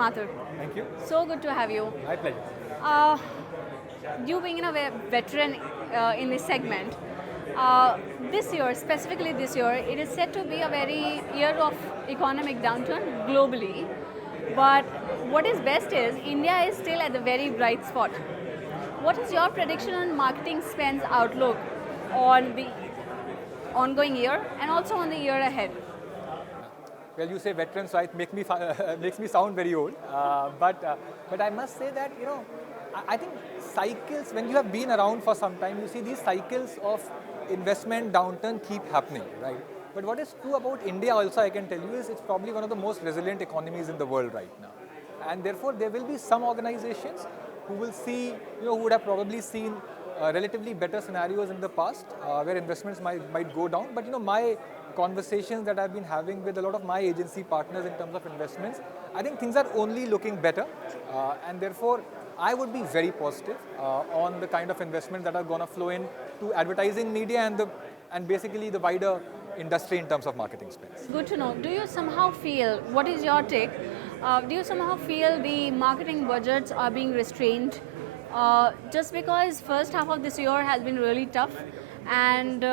Mathur. Thank you. So good to have you. My pleasure. Uh, you being a veteran in this segment, this year, specifically this year, it is said to be a very year of economic downturn globally. But what is best is India is still at the very bright spot. What is your prediction on marketing spends outlook on the ongoing year and also on the year ahead? Well, you say veteran, so it makes me sound very old. But I must say that I think cycles, when you have been around for some time, you see these cycles of investment downturn keep happening, right? But what is true about India also, I can tell you, is it's probably one of the most resilient economies in the world right now. And therefore, there will be some organizations who will see, who would have probably seen relatively better scenarios in the past where investments might go down. But my conversations that I've been having with a lot of my agency partners in terms of investments, I think things are only looking better. And therefore, I would be very positive on the kind of investment that are going to flow in to advertising media and basically the wider industry in terms of marketing spends. Good to know. Do you somehow feel, what is your take, do you somehow feel the marketing budgets are being restrained just because first half of this year has been really tough and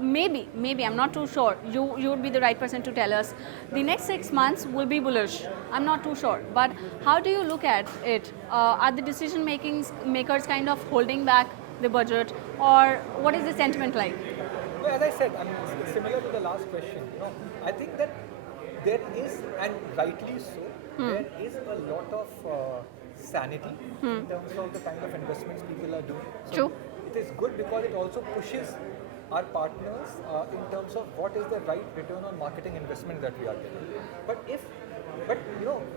maybe, I'm not too sure, you would be the right person to tell us, the next 6 months will be bullish, I'm not too sure, but how do you look at it? Are the decision makers kind of holding back the budget, or what is the sentiment like? Well, as I said, it's similar to the last question. I think that there is, and rightly so, there is a lot of sanity in terms of the kind of investments people are doing. So True. It is good because it also pushes our partners in terms of what is the right return on marketing investment that we are getting. But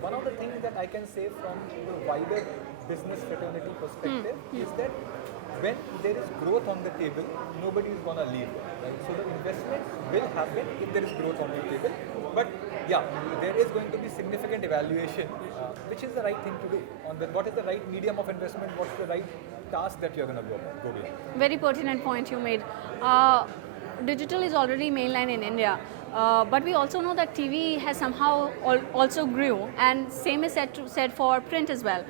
one of the things that I can say from the wider business fraternity perspective is that when there is growth on the table, nobody is going to leave, right? So the investment will happen if there is growth on the table. But yeah, there is going to be significant evaluation, which is the right thing to do. On what is the right medium of investment, what's the right task that you're going to go beyond. Very pertinent point you made. Digital is already mainline in India, but we also know that TV has somehow also grew, and same is said for print as well.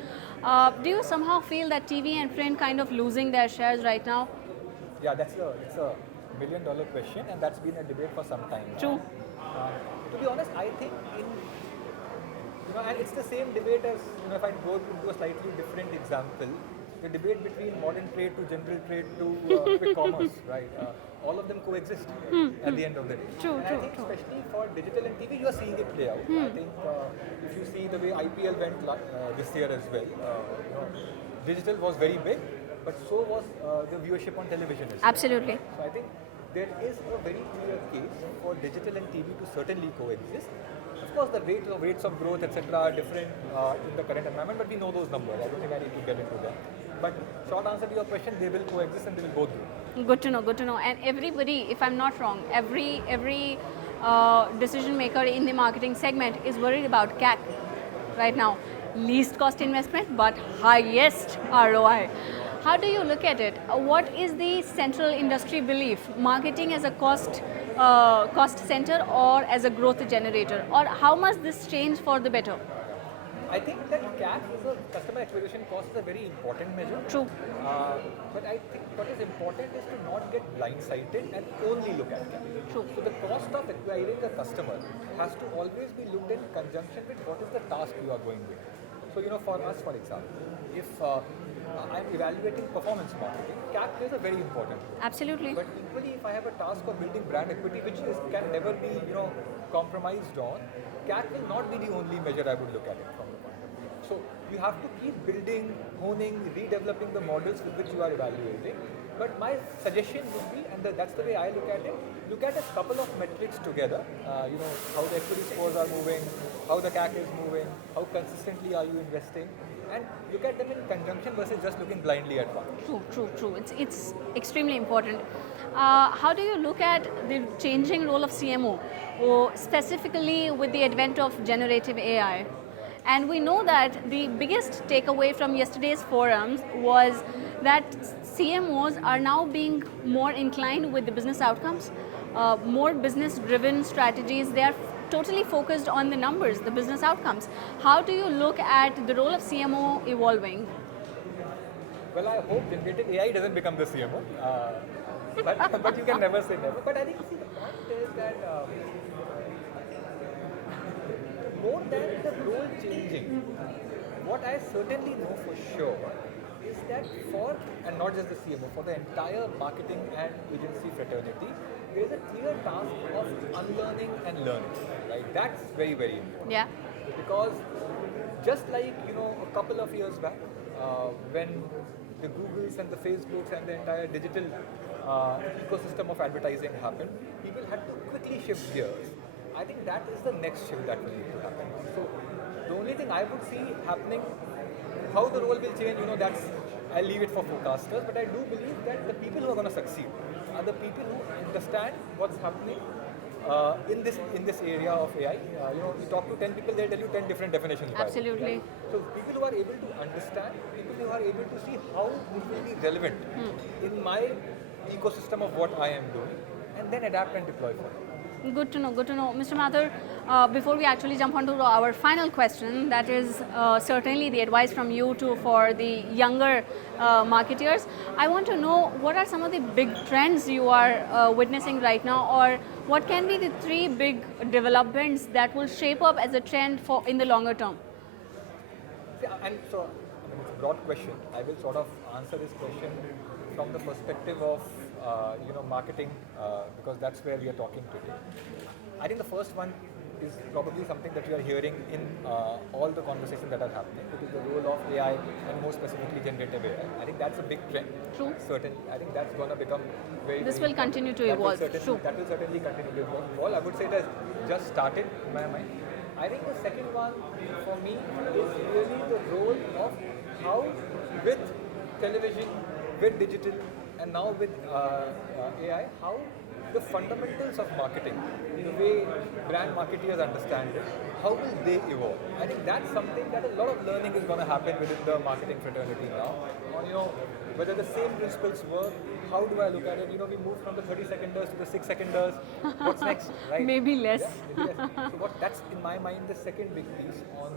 Do you somehow feel that TV and print kind of losing their shares right now? Yeah, it's a $1 million question, and that's been a debate for some time now. True. To be honest, I think and it's the same debate as, if I go into a slightly different example, the debate between modern trade to general trade to quick commerce, right? All of them coexist at the end of the day. True, and I think especially for digital and TV, you are seeing it play out. I think if you see the way IPL went this year as well, digital was very big, but so was the viewership on television as well. Absolutely. So I think there is a very clear case for digital and TV to certainly coexist. Of course, the rates of growth, etc., are different in the current environment, but we know those numbers. I don't think I need to get into them. But short answer to your question, they will coexist and they will both grow. Good to know, good to know. And everybody, if I'm not wrong, every decision maker in the marketing segment is worried about CAC right now. Least cost investment, but highest ROI. How do you look at it? What is the central industry belief? Marketing as a cost center or as a growth generator? Or how must this change for the better? I think that CAC is a customer acquisition cost is a very important measure. True. But I think what is important is to not get blindsided and only look at CAC. True. So the cost of acquiring a customer has to always be looked in conjunction with what is the task you are going with. So for us, for example, if I'm evaluating performance marketing, CAC plays a very important role. Absolutely. But equally, if I have a task of building brand equity, which can never be compromised on, CAC will not be the only measure I would look at it from the point of view. So you have to keep building, honing, redeveloping the models with which you are evaluating. But my suggestion would be, and that's the way I look at it, look at a couple of metrics together. How the equity scores are moving, how the CAC is moving, how consistently are you investing, and look at them in conjunction versus just looking blindly at one. True. It's extremely important. How do you look at the changing role of CMO, or specifically with the advent of generative AI? And we know that the biggest takeaway from yesterday's forums was that CMOs are now being more inclined with the business outcomes, more business-driven strategies. They are totally focused on the numbers, the business outcomes. How do you look at the role of CMO evolving? Well, I hope generative AI doesn't become the CMO, but you can never say never. But I think, see, the point is that more than the role changing, what I certainly know for sure is that for, and not just the CMO, for the entire marketing and agency fraternity, there is a clear task of unlearning and learning, right? That's very, very important. Yeah. Because just like, a couple of years back, when the Googles and the Facebooks and the entire digital ecosystem of advertising happened, people had to quickly shift gears. I think that is the next shift that will need to happen. So the only thing I would see happening, how the role will change, I'll leave it for forecasters, but I do believe that the people who are going to succeed are the people who understand what's happening in this area of AI. You talk to 10 people, they'll tell you 10 different definitions. Absolutely. So people who are able to understand, people who are able to see how it will be relevant in my ecosystem of what I am doing, and then adapt and deploy for it. Good to know, good to know. Mr. Mathur, before we actually jump on to our final question, that is certainly the advice from you for the younger marketeers. I want to know what are some of the big trends you are witnessing right now, or what can be the 3 big developments that will shape up as a trend in the longer term? And so, it's a broad question. I will sort of answer this question from the perspective of marketing, because that's where we are talking today. I think the first one is probably something that we are hearing in all the conversations that are happening, which is the role of AI and more specifically generative AI. I think that's a big trend. True. Certainly, I think that's going to become very. This very will continue to evolve. True. That will certainly continue to evolve. I would say it has just started in my mind. I think the second one for me is really the role of how, with television, with digital, and now with AI, how the fundamentals of marketing, the way brand marketeers understand it, how will they evolve? I think that's something that a lot of learning is going to happen within the marketing fraternity now. On whether the same principles work, how do I look at it? We moved from the 30 seconders to the 6 seconders. What's next, right? Maybe less. Yeah, maybe less. So that's in my mind the second big piece on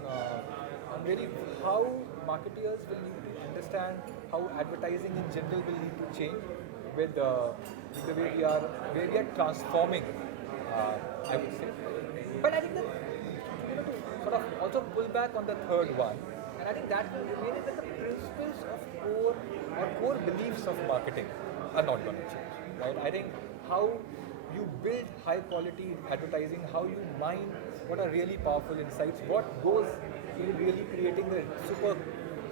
really how marketeers will need to understand how advertising in general will need to change with the way we are transforming, I would say. But I think that to sort of also pull back on the third one, and I think that will remain, is that the principles of core beliefs of marketing are not going to change. Right? I think how you build high quality advertising, how you mine what are really powerful insights, what goes in really creating the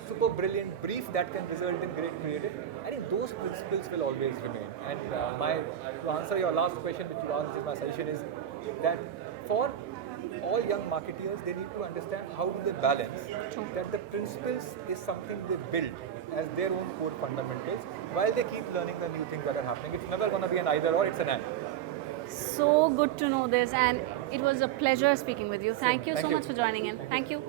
super brilliant brief that can result in great creative. I think those principles will always remain. And to answer your last question, which you asked, which is my suggestion, is that for all young marketeers, they need to understand how do they balance that the principles is something they build as their own core fundamentals while they keep learning the new things that are happening. It's never going to be an either or, it's an and. So good to know this, and it was a pleasure speaking with you. Thank you so much for joining in. Thank you.